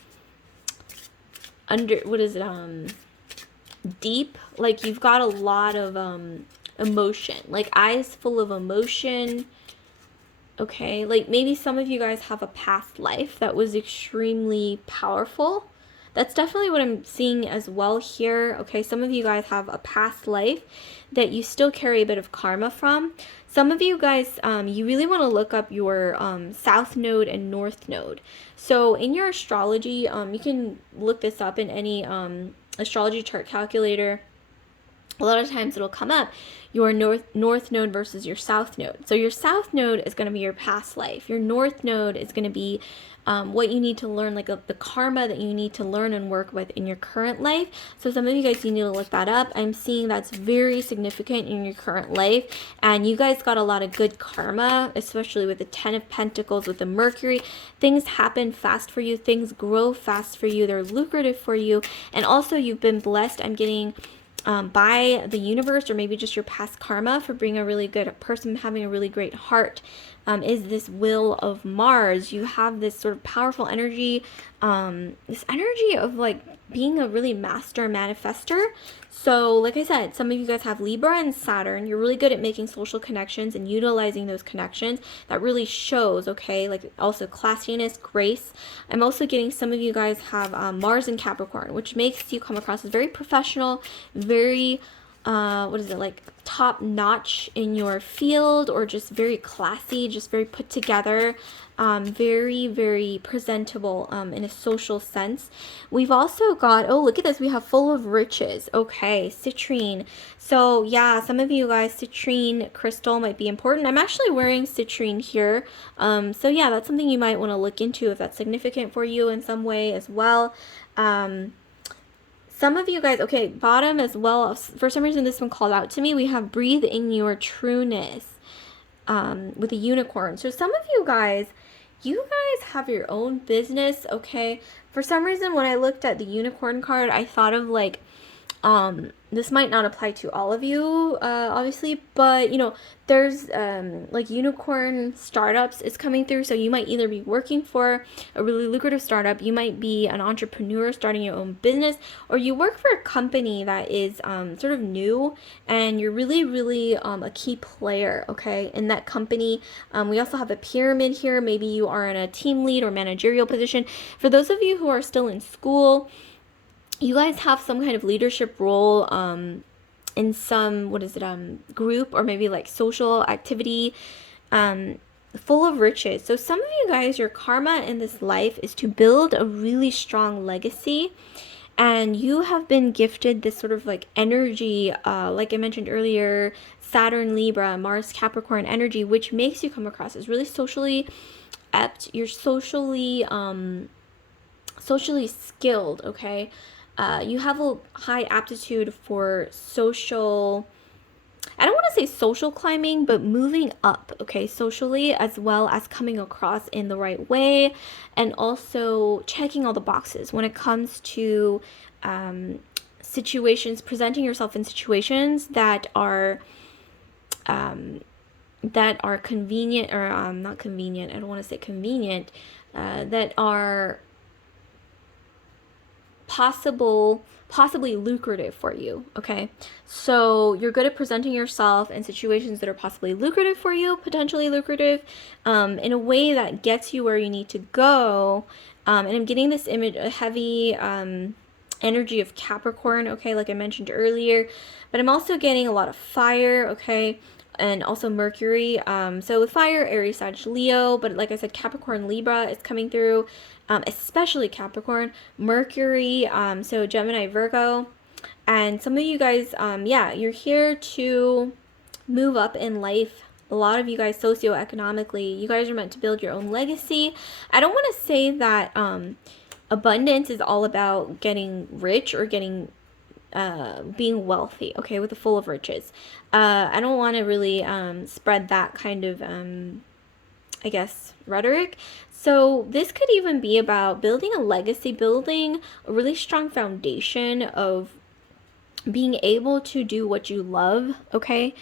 deep, like you've got a lot of emotion, like eyes full of emotion, okay? Like maybe some of you guys have a past life that was extremely powerful. That's definitely what I'm seeing as well here, okay? Some of you guys have a past life that you still carry a bit of karma from. Some of you guys, you really want to look up your South Node and North Node. So in your astrology, you can look this up in any astrology chart calculator. A lot of times it'll come up your north node versus your south node. So your south node is going to be your past life. Your north node is going to be what you need to learn, like the karma that you need to learn and work with in your current life. So some of you guys, you need to look that up. I'm seeing that's very significant in your current life, and you guys got a lot of good karma, especially with the 10 of Pentacles, with the Mercury. Things happen fast for you. Things grow fast for you. They're lucrative for you. And also you've been blessed. I'm getting by the universe, or maybe just your past karma for being a really good person, having a really great heart, is this wheel of Mars. You have this sort of powerful energy, this energy of like being a really master manifester. So like I said, some of you guys have Libra and Saturn. You're really good at making social connections and utilizing those connections. That really shows, okay? Like also classiness, grace. I'm also getting some of you guys have Mars and Capricorn, which makes you come across as very professional, very what is it, like top notch in your field, or just very classy, just very put together, very, very presentable in a social sense. We've also got, oh, look at this, we have full of riches. Okay, citrine. So yeah, some of you guys, citrine crystal might be important. I'm actually wearing citrine here. So yeah, that's something you might want to look into if that's significant for you in some way as well. Some of you guys, okay, bottom as well, for some reason this one called out to me. We have breathe in your trueness with a unicorn. So some of you guys have your own business, okay? For some reason, when I looked at the unicorn card, I thought of like, this might not apply to all of you, obviously, but you know, there's like unicorn startups is coming through. So you might either be working for a really lucrative startup, you might be an entrepreneur starting your own business, or you work for a company that is sort of new and you're really, really a key player, okay, in that company. We also have a pyramid here. Maybe you are in a team lead or managerial position. For those of you who are still in school, you guys have some kind of leadership role in some, what is it, group, or maybe like social activity, full of riches. So some of you guys, your karma in this life is to build a really strong legacy, and you have been gifted this sort of like energy, like I mentioned earlier, Saturn, Libra, Mars, Capricorn energy, which makes you come across as really socially apt. You're socially skilled, okay? You have a high aptitude for social, I don't want to say social climbing, but moving up, okay, socially, as well as coming across in the right way, and also checking all the boxes when it comes to situations, presenting yourself in situations that are convenient, or not convenient, I don't want to say convenient, that are possibly lucrative for you, okay? So you're good at presenting yourself in situations that are possibly lucrative for you, potentially lucrative, in a way that gets you where you need to go. And I'm getting this image, a heavy energy of Capricorn, okay, like I mentioned earlier, but I'm also getting a lot of fire, okay, and also Mercury. So with fire, Aries, Sag, Leo, but like I said, Capricorn, Libra is coming through, especially Capricorn, Mercury, so Gemini, Virgo. And some of you guys, yeah, you're here to move up in life. A lot of you guys socioeconomically, you guys are meant to build your own legacy. I don't want to say that abundance is all about getting rich or getting being wealthy, okay, with a full of riches. I don't want to really spread that kind of I guess rhetoric. So this could even be about building a legacy, building a really strong foundation of being able to do what you love, okay,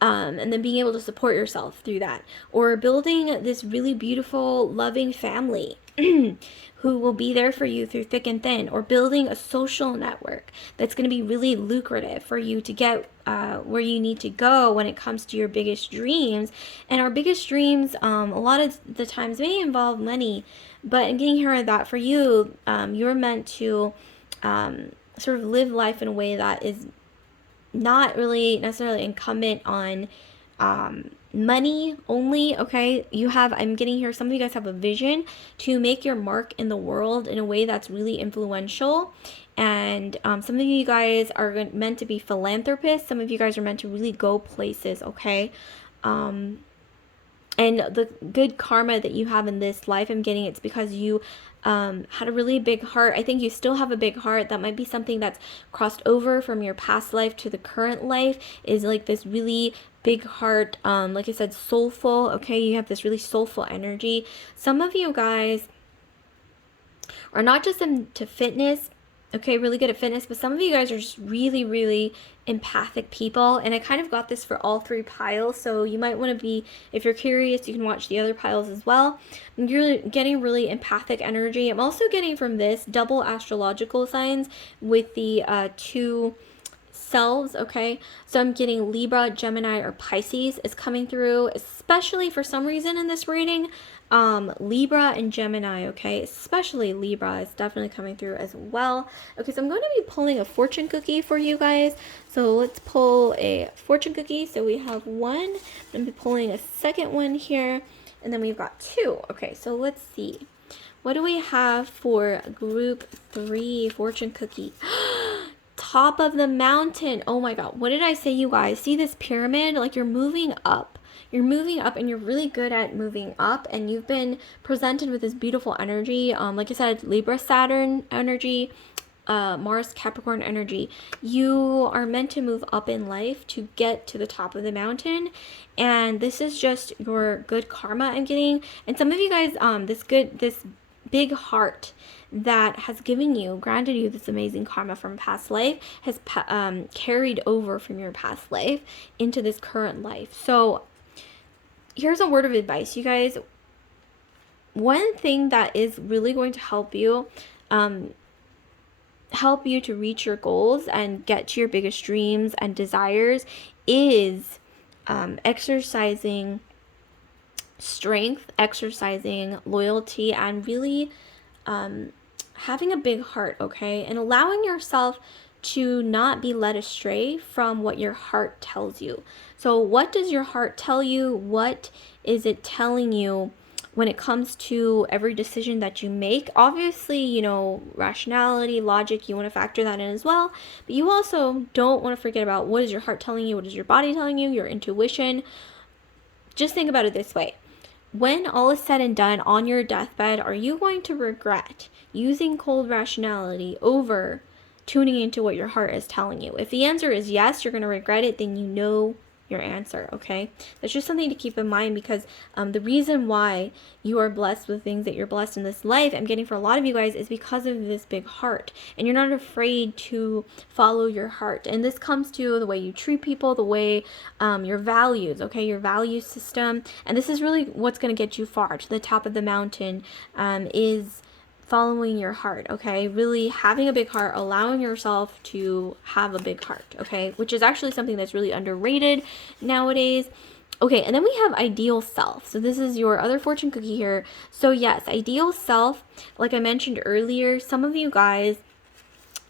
and then being able to support yourself through that, or building this really beautiful, loving family who will be there for you through thick and thin, or building a social network that's going to be really lucrative for you to get where you need to go when it comes to your biggest dreams. And our biggest dreams, a lot of the times, may involve money, but I'm getting here that for you, you're meant to sort of live life in a way that is not really necessarily incumbent on money only, okay? I'm getting here, some of you guys have a vision to make your mark in the world in a way that's really influential. And some of you guys are meant to be philanthropists. Some of you guys are meant to really go places, okay? And the good karma that you have in this life, I'm getting it's because you had a really big heart. I think you still have a big heart. That might be something that's crossed over from your past life to the current life, is like this really big heart, like I said, soulful, okay? You have this really soulful energy. Some of you guys are not just into fitness, okay, really good at fitness, but some of you guys are just really, really empathic people, and I kind of got this for all three piles, so you might want to be, if you're curious, you can watch the other piles as well. You're getting really empathic energy. I'm also getting from this double astrological signs with the two selves, okay? So I'm getting Libra, Gemini, or Pisces is coming through, especially for some reason in this reading. Libra and Gemini, okay? Especially Libra is definitely coming through as well. Okay, so I'm going to be pulling a fortune cookie for you guys. So let's pull a fortune cookie. So we have one. I'm going to be pulling a second one here. And then we've got two. Okay, so let's see. What do we have for group 3 fortune cookie? Top of the mountain. Oh my god, what did I say, you guys? See this pyramid? Like, you're moving up. You're moving up, and you're really good at moving up, and you've been presented with this beautiful energy. Like I said, Libra Saturn energy, Mars Capricorn energy. You are meant to move up in life to get to the top of the mountain, and this is just your good karma I'm getting. And some of you guys, this big heart that has granted you this amazing karma from past life has carried over from your past life into this current life. So here's a word of advice, you guys. One thing that is really going to help you to reach your goals and get to your biggest dreams and desires is exercising strength, exercising loyalty, and really having a big heart, okay? And allowing yourself to not be led astray from what your heart tells you. So what does your heart tell you? What is it telling you when it comes to every decision that you make? Obviously, you know, rationality, logic, you want to factor that in as well. But you also don't want to forget about what is your heart telling you, what is your body telling you, your intuition. Just think about it this way. When all is said and done on your deathbed, are you going to regret using cold rationality over tuning into what your heart is telling you? If the answer is yes, you're going to regret it, then you know your answer, okay? That's just something to keep in mind, because the reason why you are blessed with things that you're blessed in this life, I'm getting for a lot of you guys, is because of this big heart, and you're not afraid to follow your heart. And this comes to the way you treat people, the way your values, okay, your value system. And this is really what's going to get you far to the top of the mountain, is following your heart, okay? Really having a big heart, allowing yourself to have a big heart, okay? Which is actually something that's really underrated nowadays. Okay, and then we have ideal self. So this is your other fortune cookie here. So yes, ideal self, like I mentioned earlier, some of you guys,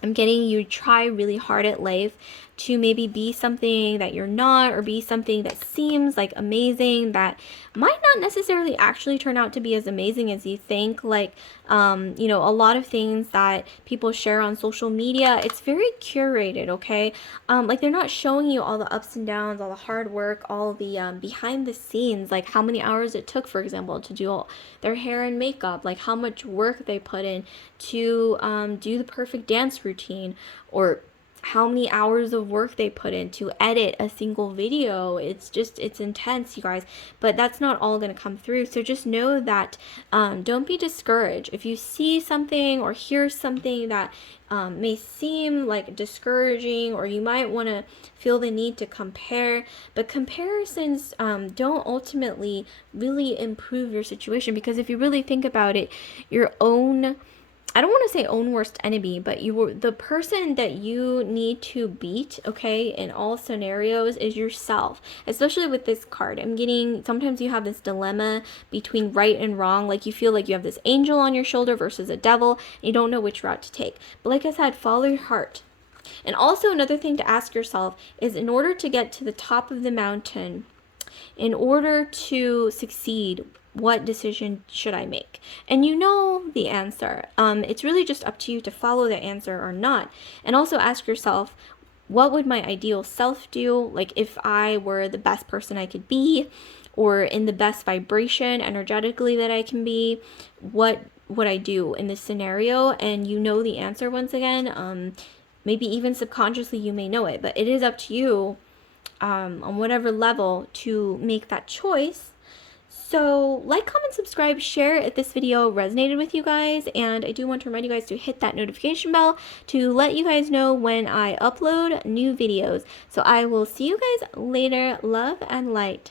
I'm getting you try really hard at life to maybe be something that you're not, or be something that seems like amazing that might not necessarily actually turn out to be as amazing as you think. Like, you know, a lot of things that people share on social media, it's very curated, okay? Like, they're not showing you all the ups and downs, all the hard work, all the behind the scenes, like how many hours it took, for example, to do their hair and makeup, like how much work they put in to do the perfect dance routine, or how many hours of work they put in to edit a single video. It's intense, you guys, but that's not all going to come through. So just know that don't be discouraged if you see something or hear something that may seem like discouraging, or you might want to feel the need to compare, but comparisons don't ultimately really improve your situation, because if you really think about it, your own, I don't want to say own worst enemy, but the person that you need to beat, okay, in all scenarios is yourself. Especially with this card, I'm getting, sometimes you have this dilemma between right and wrong. Like, you feel like you have this angel on your shoulder versus a devil, and you don't know which route to take. But like I said, follow your heart. And also another thing to ask yourself is, in order to get to the top of the mountain, in order to succeed, what decision should I make? And you know the answer. It's really just up to you to follow the answer or not. And also ask yourself, what would my ideal self do? Like, if I were the best person I could be, or in the best vibration energetically that I can be, what would I do in this scenario? And you know the answer once again. Maybe even subconsciously you may know it, but it is up to you on whatever level to make that choice. So like, comment, subscribe, share if this video resonated with you guys, and I do want to remind you guys to hit that notification bell to let you guys know when I upload new videos. So I will see you guys later. Love and light.